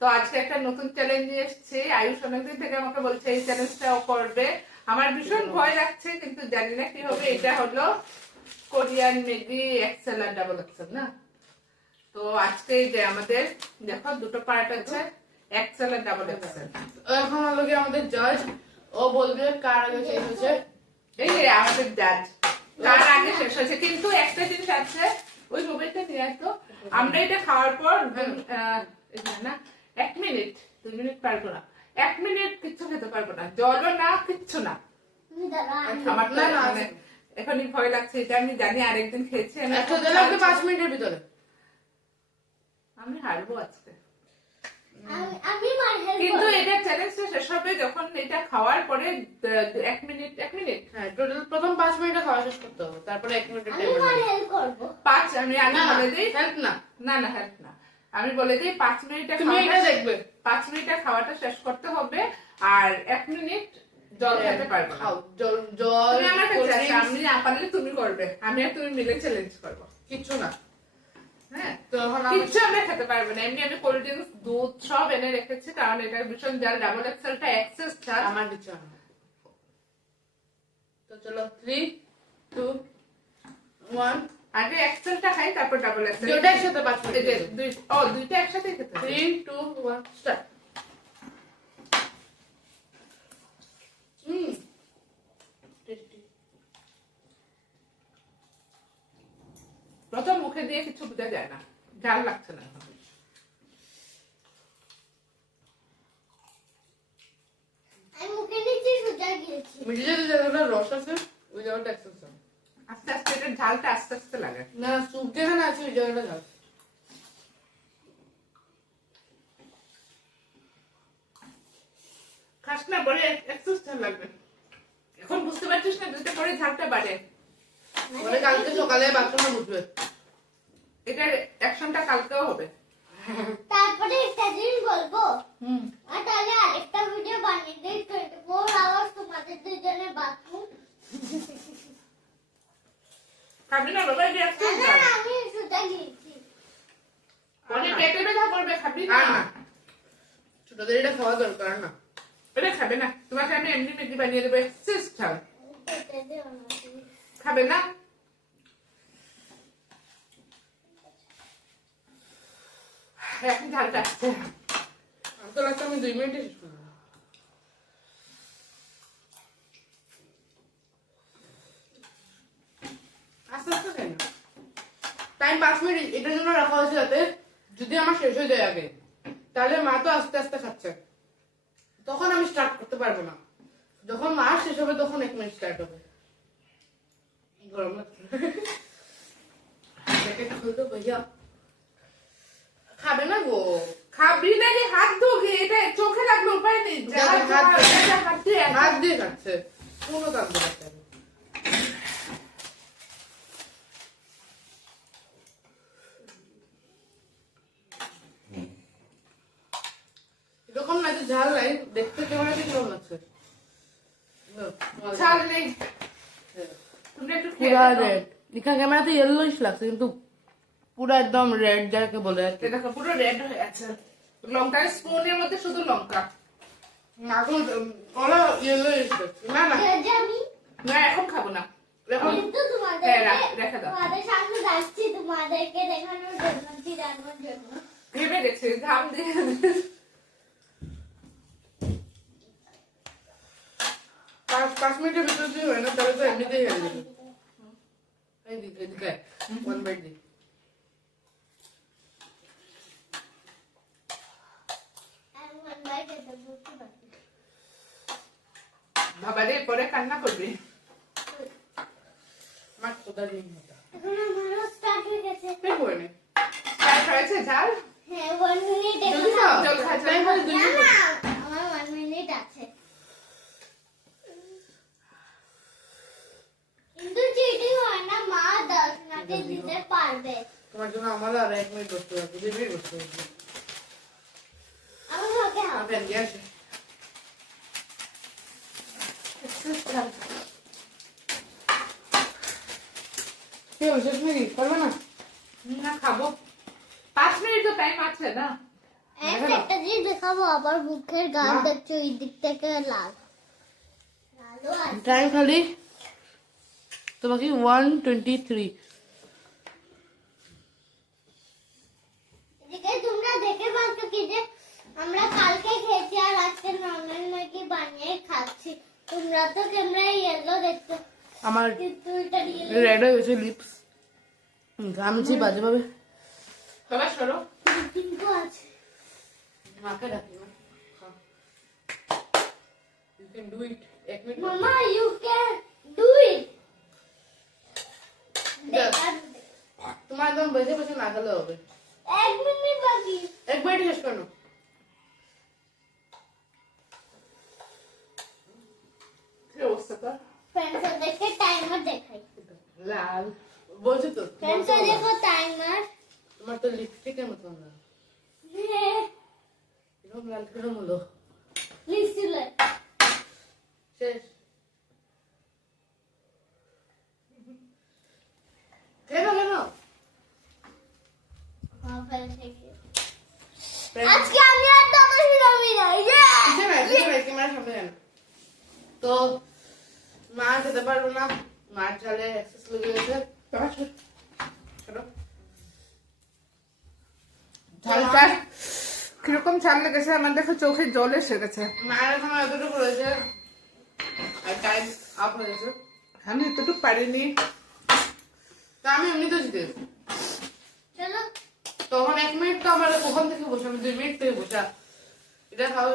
তো আজকে একটা নতুন চ্যালেঞ্জ নিয়ে এসেছি। আয়ুষ অনেকদিন থেকে আমাকে বলছে এই চ্যালেঞ্জটাও করবে। আমার ভীষণ ভয় লাগছে, কিন্তু জানি না কি হবে। এটা হলো কোরিয়ান ম্যাগি এক্সেল আর ডাবল এক্সেল না। তো আজকে যে আমাদের দেখো দুটো পার্ট আছে, এক্সেল আর ডাবল এক্সেল। এখন আলোকে আমাদের জাজ ও বলবে কার আগে শেষ হয়েছে। এই যে আমাদের জাজ কার আগে শেষ হয়েছে। কিন্তু একটা জিনিস আছে, ওই মোবাইলটা নিয়ে আসতো। আমরা এটা খাওয়ার পর না 1 মিনিট 2 মিনিট পারবো না, 1 মিনিট কিচ্ছু খেতে পারবো না, জলও না, কিচ্ছু না। আমার তো মানে এখনই ভয় লাগছে। এটা আমি জানি, আরেকদিন খেয়েছি আমি। একটা দিলে আপনি 5 মিনিটের ভিতরে আমি হারবো আজকে। আমি কিন্তু এটা চ্যালেঞ্জটা শেষ হবে যখন এটা খাওয়ার পরে 1 মিনিট হ্যাঁ টোটাল প্রথম 5 মিনিটে খাওয়া শেষ করতে হবে, তারপরে 1 মিনিটের টাইম আছে। হেল্প করব 5 আমি আগে বলে দিই। হেল্প না, না না হেল্প না, আমি বলে দিই 5 মিনিটে তুমি এটা দেখবে 5 মিনিটে খাওয়াটা শেষ করতে হবে। আর 1 মিনিট জল খেতে পারবো না। খাও জল জল তুমি আমার কাছে আসো, আমি না পারলে তুমি করবে, আমি আর তুমি মিলে চ্যালেঞ্জ করবো। কিছু না। হ্যাঁ তখন কিচ্ছু আমরা খেতে পারবো না। এমনি আমি কোল্ড ড্রিঙ্কস দুধ সব এনে রেখেছি, কারণ এটা ভীষণ জাল। ডাবল এক্সেলটা এক্সেস চাল। আমার কিছু না। তো চলো 3 2 1 আগে এক্সেলটা খাই, তারপর ডাবল এক্সেল। দুটো একসাথে 5 মিনিট। দুইটা একসাথে খেতে হবে। 3 2 1 স্টার্ট। টেস্টি। প্রথম মুখে দিয়ে কিছু বোঝা যায় না, ঝাল লাগছে না এখন। আমি মুখে নিচে সুজা গিয়েছি মিডিলে যে জায়গাটা রস আছে ওই জায়গাটা এক্সেস আছে। আস্তে আস্তে এটা ঝালটা আস্তে আস্তে লাগে। না স্যুপ যেখানে আছে ওই জায়গাটা ঝাল। খাস না, পরে এক্সেস ঝাল লাগবে। এখন বুঝতে পারছিস না, দুটো পরে ঝালটা বাড়ে। পরে কালকে সকালে বাথরুমে বুঝবে। এটার অ্যাকশনটা কালকেও হবে। তারপরে একটা দিন বলবো আর তাহলে আরেকটা ভিডিও বানিয়ে দিই 24 আওয়ার্স তোমাদের দুজনের বাথরুম। খাবি না বাবা, এটা এক্সেস না ঝাল। না, আমি সুজা গিয়েছি পরে পেটে ব্যথা করবে, খাবি না। আর না ছোটদের এটা খাওয়া দরকার না। এটা খাবে না, তোমাকে আমি এমনি ম্যাগি বানিয়ে দেবো এক্সেস ঝাল। খাবে না। এখন ঝালটা আসছে। আমার তো লাগছে আমি 2 মিনিটে শেষ করবো। আস্তে আস্তে খাই না। টাইম 5 মিনিট এটার জন্য রাখা হয়েছে যাতে যদি আমার শেষ হয়ে যায় আগে, তাহলে মা তো আস্তে আস্তে খাচ্ছে, তখন আমি স্টার্ট করতে পারবো না। যখন মা শেষ হবে তখন 1 মিনিট স্টার্ট হবে। গরম লাগছে। প্যাকেট খুলতো ভাইয়া। খাবে না গো। খাবি না যে হাত ধোগে, এটা চোখে লাগলো, উপায় নেই। হাত দিয়ে খাচ্ছে, কোনো কাজ করতে হবে। এরকম না যে ঝাল নাই, দেখতে কেমন আছে কেমন লাগছে। ঝাল নেই। তুমি একটু খেয়ে পুরা দেখো। রেড, এখানে ক্যামেরাতে ইয়েলোইশ লাগছে কিন্তু পুরো একদম রেড যাকে বলে আর কি। দেখো পুরো রেড হয়ে আছে। লঙ্কার স্পুনের মধ্যে শুধু লঙ্কা। এখন ওরা ইয়েলোইশ লাগছে। না না আমি না এখন খাবো না, এখন কিন্তু হ্যাঁ, রেখে দাও। তোমাদের সামনে যাচ্ছি তোমাদেরকে দেখানোর জন্য, চিরানোর জন্য। ভেবে দেখছি ঘাম দিয়ে। 5 মিনিটের ভিতরে যদি হয় না তাহলে তো এমনিতেই হয়ে যাবে। এই দিক এদিকে 1 বাইট দি। আমি one bite খেতে বুঝতে পারছি। বাবারে পরে কান্না করবি। আমার খোদা নেই মতো এখন আমারও স্টার্ট হয়ে গেছে। এই করে নে। স্টার্ট হয়েছে ঝাল। হ্যাঁ 1 মিনিট জলদি খাও। জল খা, জল টাইম খা। হলে 2 না মিনিট। না, আমার 1 মিনিট আছে। কিন্তু চিটিং হয় না, মা 10 মিনিটে দিতে পারবে। তোমার জন্য আমার আর 1 মিনিট বসতে হবে, 2 মিনিট বসতে হবে। আমি ওকে হাত আপেন দিয়ে আসে। কি হয়েছে তুমি পারবে না? না খাবো, 5 মিনিট তো টাইম আছে না। And একটা জিনিস দেখাবো, আবার মুখের গাল দেখছো ওই দিক থেকে লাল লালও আছে। টাইম খালি তোমাকে 1:23। এদিকে তোমরা দেখে পাচ্ছ কি যে আমরা কালকে খেয়েছি আর আজকে নর্মাল ম্যাগি বানিয়ে খাচ্ছি। তোমরা তো ক্যামেরায় ইয়েলো দেখছো আমার কিন্তু এটা রিয়েল রেড হয়ে গেছে লিপস, ঘামছি বাজে ভাবে। সবাই সরো। কিন্তু আছে। মাকে ডাকি মা, you can do it. 1 minute মামা ইউ ক্যান ডু ইট। তোমার একদম বসে বসে না খেলে হবে। 1 মিনিট বাকি। 1 মিনিট শেষ করো। কি অবস্থা তোর? फ्रेंड्स দেখে টাইমার দেখাই। লাল। বলছি তো फ्रेंड्स দেখো টাইমার। তোমার তো লিপস্টিকের মতো না, এরকম লাল কেন হলো? লিসিলে শেষ। কেন কেন আজকে আমি আর তোমার সামনে নাই। ক্যামেরার সামনে যান। তো মা খেতে পারবো না, মার চালে অ্যাক্সেস লেগে গেছে। চলো। ঝালটা কিরকম ঝাল লেগেছে আমার, দেখো চোখে জল এসে গেছে। মায়ের এখন এতটুকু রয়েছে আর টাইম আপ হয়ে গেছে। আমি এতটুকু পারিনি। তো আমি এমনি তো জিতেছি। চলো তখন 1 মিনিট তো আমার ওখান থেকে বসে, আমি 2 মিনিট থেকে বসা এটা খাও।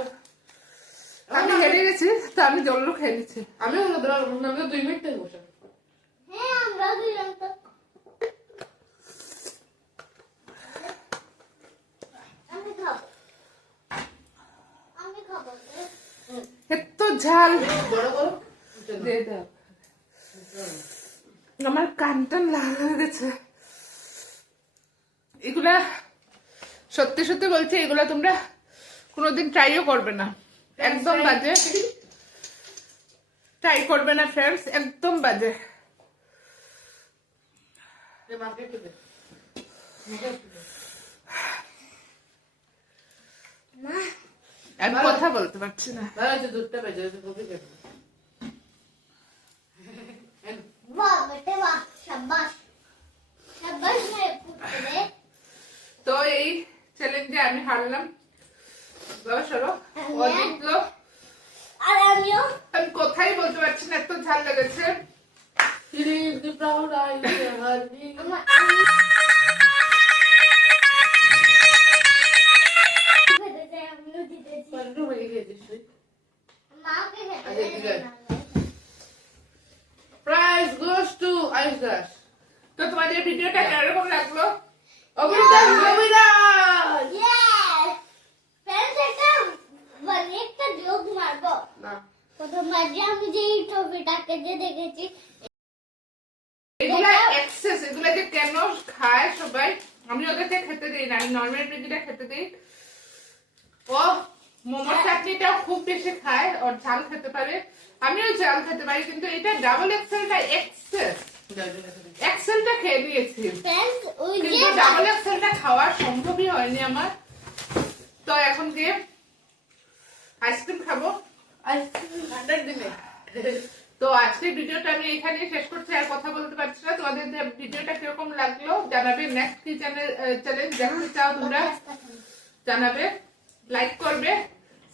আমি হেরে গেছি তো আমি জলও খেয়ে নিচ্ছি। আমিও আমি তো 2 মিনিট থেকে বসা। হ্যাঁ আমরা দুজন তো আমি খাবো এত ঝাল। বড় করো। দিয়ে দাও। আমার কানটা লাল হয়ে গেছে। এগুলা সত্যি সত্যি বলছি, এগুলা তোমরা কোনোদিন ট্রাইও করবে না, একদম বাজে। ট্রাই করবে না ফ্রেন্ডস, একদম বাজে। মা আমি কথা বলতে পারছি না। দুধটা বেজে কফি খেতে। বাহ বেটে বাহ, শাবাশ শাবাশ মেরে পুত্রে। তো এই চ্যালেঞ্জে আমি হারলাম। বাবা সরো। ও জিতলো। আর আমিও আমি কথাই বলতে পারছি না, এত ঝাল লেগেছে। আমিও জিতেছি। মাকে আচ্ছা, খেতে ঠিক আছে। প্রাইজ গোস টু আইস দাস। তো তোমাদের ভিডিওটা কিরকম লাগলো? অভিরাজ Yes! Friends, একটা জোক মারবো। না প্রথমবার যে আমি যে ট্রফিটাকে যে দেখেছি এগুলা এক্সেস, এগুলা যে কেন খায় সবাই, আমি ওদেরকে খেতে দিই না, আমি নর্মাল ম্যাগিটা খেতে দিই। ও মোমোর চাটনিটাও খুব বেশি খায়, ওর ঝাল খেতে পারে, আমিও ঝাল খেতে পারি, কিন্তু এটা ডাবল এক্সেলটা এক্সেস। এক্সেলটা খেয়ে দিয়েছি, ফ্রেন্ডস ওই যে কিন্তু ডাবল এক্সেলটা খাওয়া সম্ভবই হয়নি আমার। তো এখন গিয়ে আইসক্রিম খাবো। আইসক্রিম ঠান্ডার দিনে। তো আজকের ভিডিওটা আমি এখানে শেষ করছি, আর কথা বলতে পারছি না। তোমাদের ভিডিওটা কিরকম লাগলো জানাবে, নেক্সট কি চ্যালেঞ্জ দেখতে চাও তোমরা জানাবে, লাইক করবে,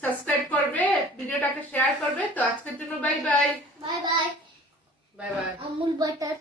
সাবস্ক্রাইব করবে, ভিডিওটাকে শেয়ার করবে। তো আজকের জন্য bye bye. Bye bye bye bye. Amul butter.